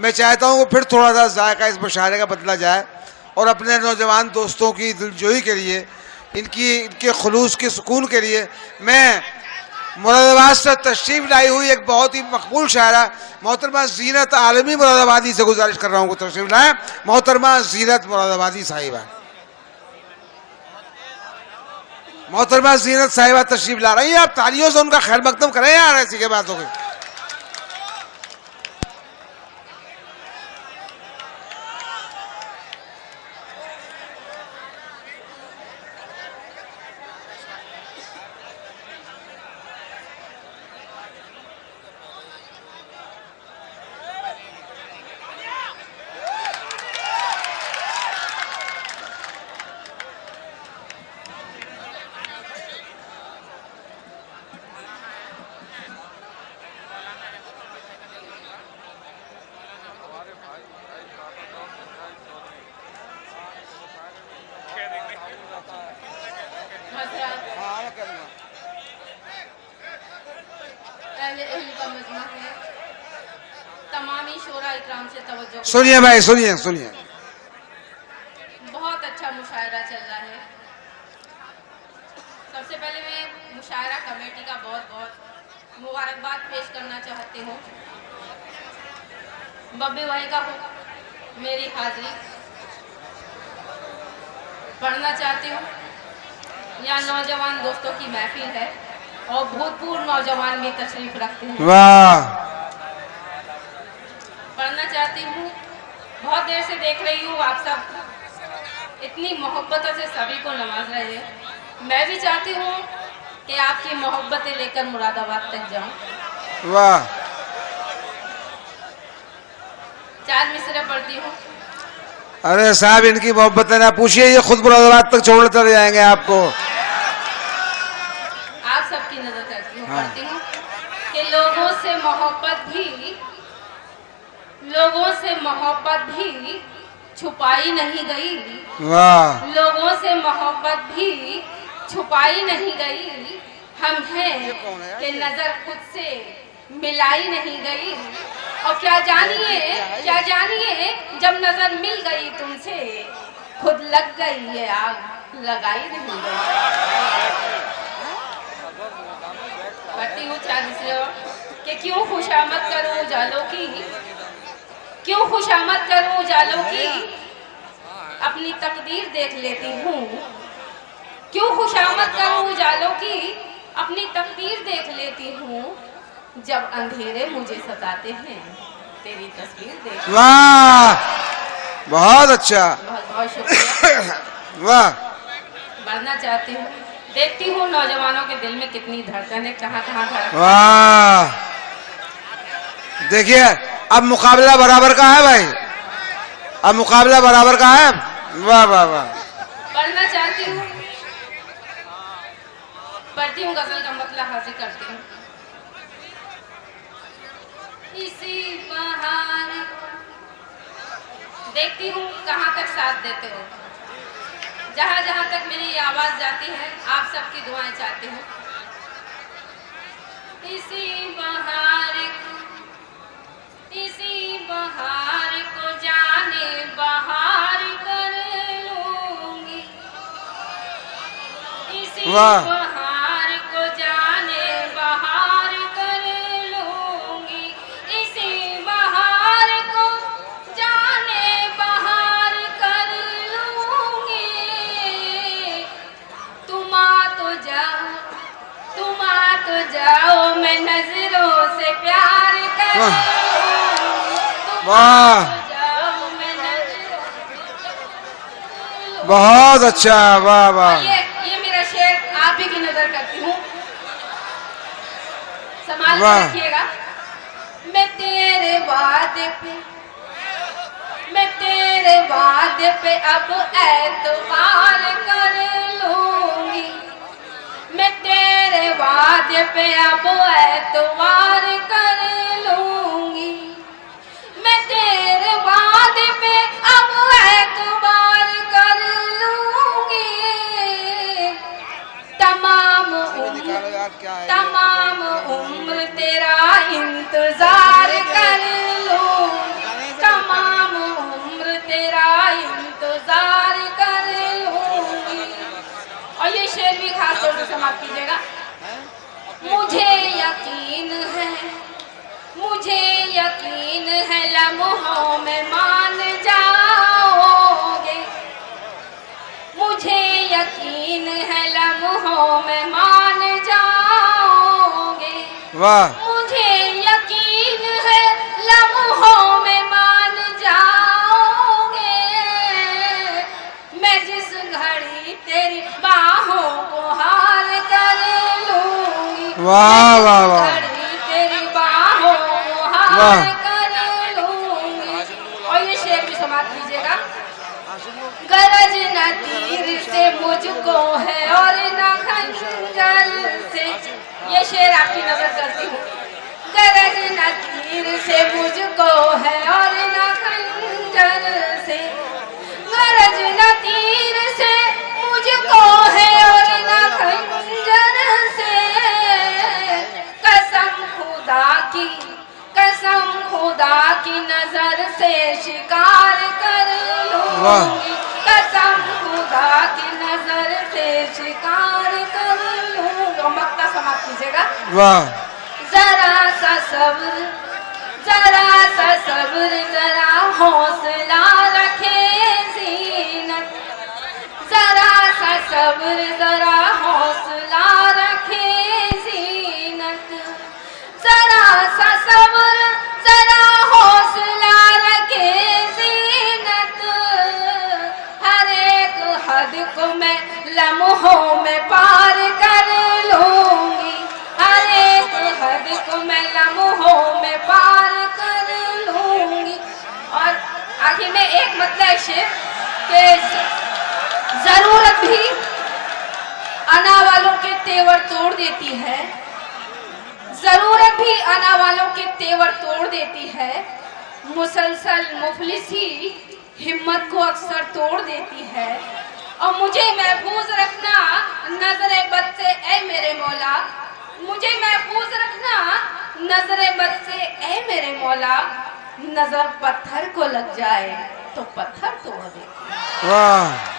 मैं चाहता हूँ कि फिर थोड़ा सा जायका इस मुशायरे का बदला जाए और अपने नौजवान दोस्तों की दिलजोई के लिए, इनके खुलूस के सुकून के लिए मैं मुरादाबाद से तशरीफ लाई हुई एक बहुत ही मकबूल शायरा मोहतरमा जीनत आलमी मुरादाबादी से गुजारिश कर रहा हूँ कि तशरीफ लाएं। मोहतरमा जीनत मुरादाबादी साहिबा, मोहतरमा जीनत साहिबा तशरीफ ला रही हैं। आप तालियों से उनका खैर मकदम करें यार, ऐसी के बातों की। सुनिए भाई, सुनिए सुनिए। बहुत अच्छा मुशायरा चल रहा है। सबसे पहले मैं मुशायरा कमेटी का बहुत बहुत मुबारकबाद पेश करना चाहती हूँ। बब्बे भाई का मेरी हाजिरी पढ़ना चाहती हूँ। यहाँ नौजवान दोस्तों की महफिल है और भूतपूर्व नौजवान भी तशरीफ रखते हैं। वाह, पढ़ना चाहती हूँ। बहुत देर से देख रही हूँ आप सब इतनी मोहब्बतों से सभी को नवाज रहे हैं। मैं भी चाहती हूँ कि आपकी मोहब्बतें लेकर मुरादाबाद तक जाऊँ। वाह, 4 मिसरे पढ़ती हूँ। अरे साहब, इनकी मोहब्बतें ना पूछिए, ये खुद मुरादाबाद तक छोड़ चले जाएंगे आपको। आप सबकी नजर करती हूँ। हाँ। पढ़ती हूँ कि लोगों से मोहब्बत भी छुपाई नहीं गई। वाह, लोगों से मोहब्बत भी छुपाई नहीं गई। हम हैं कि नजर खुद से मिलाई नहीं गई। और क्या जानिए जब नजर मिल गई तुमसे, खुद लग गई ये आग लगाई नहीं गई। पढ़ती हूँ 4 मिसरे कि क्यों खुशामद करूँ उजालों की, क्यों खुशामद करूँ उजालों की, अपनी तकदीर देख लेती हूँ। क्यों खुशामद करूँ उजालों की, अपनी तकदीर देख लेती हूँ। जब अंधेरे मुझे सताते हैं, तेरी तस्वीर देख। वाह, बहुत अच्छा, बहुत बहुत शुक्रिया। वाह। बढ़ना चाहती हूँ। देखती हूँ नौजवानों के दिल में कितनी धड़कन है, कहाँ कहाँ धड़कन। वाह, देखिए अब मुकाबला बराबर का है भाई, अब मुकाबला बराबर का है। वाह वाह वाह। पढ़ना चाहती हूँ। पढ़ती हूँ, गजल का मतलब हाजिर करती हूँ। इसी बहार देखती हूँ कहाँ तक साथ देते हो। जहाँ जहाँ तक मेरी आवाज जाती है, आप सबकी दुआएं चाहती हूँ। इसी बहार को जाने बहार कर लूंगी। इसी वाह। बहार को जाने बहार कर लूंगी। इसी बहार को जाने बहार कर लूंगी। तुम आ तो जाओ मैं नजरों से प्यार कर लूंगी। वाह, बहुत अच्छा, वाह वाह। ये मेरा शेर आप ही की नजर करती हूँ, संभाल के वाह। रखिएगा। मैं तेरे वादे पे अब एतबार कर लूंगी। मैं तेरे वादे पे अब एतबार कर लूंगी। मैं तेरे वादे पे अब एतबार कर लूंगी। तमाम उम्र तेरा इंतजार कर लूंगी। यकीन है लम्हों में मान जाओगे, मुझे यकीन है लम्हों में मान जाओगे। वाह, मुझे यकीन है लम्हों में मान जाओगे। मैं जिस घड़ी तेरी बाहों को हार कर लूंगी, वाह, वाह, वाह, घड़ी तेरी बाहों को हार वाह। कर लूंगी। और ये शेर भी समाप्त कीजिएगा। गरज न तीर से मुझको है और न खंजर से, ये शेर आपकी नजर करती हूँ। गरज न तीर से मुझको है और न खंजर से, गरज न तीर से मुझको है और न खंजर से। कसम खुदा की, कसम खुदा की नजर से शिकार कर लूंगी, कसम खुदा की नजर से शिकार कर लूंगा। मक्ता समाप्त कीजिएगा। वाह, जरा सा सब्र, जरा सा सब्र, जरा हौसला रखे जीनत, जरा सा सब्र, जरा हौसला रखे जीनत, जरा सा सब्र, जरा हौसला रखे जीनत। हर एक हद को मैं लम्हों में पार कर लूंगी, हर एक हद को मैं लम्हों में पार कर लूंगी। और आखिर में एक मतलब शेर के जरूरत भी आना वालों के तेवर तोड़ देती है, जरूरत भी आना वालों के तेवर तोड़ देती है। मुसलसल मुफलिसी हिम्मत को अक्सर तोड़ देती है। और मुझे महफूज रखना नजरे बद से ऐ मेरे मौला, मुझे महफूज रखना नजरे बद से ऐ मेरे मौला। नजर पत्थर को लग जाए तो पत्थर तोड़ दे। वाह।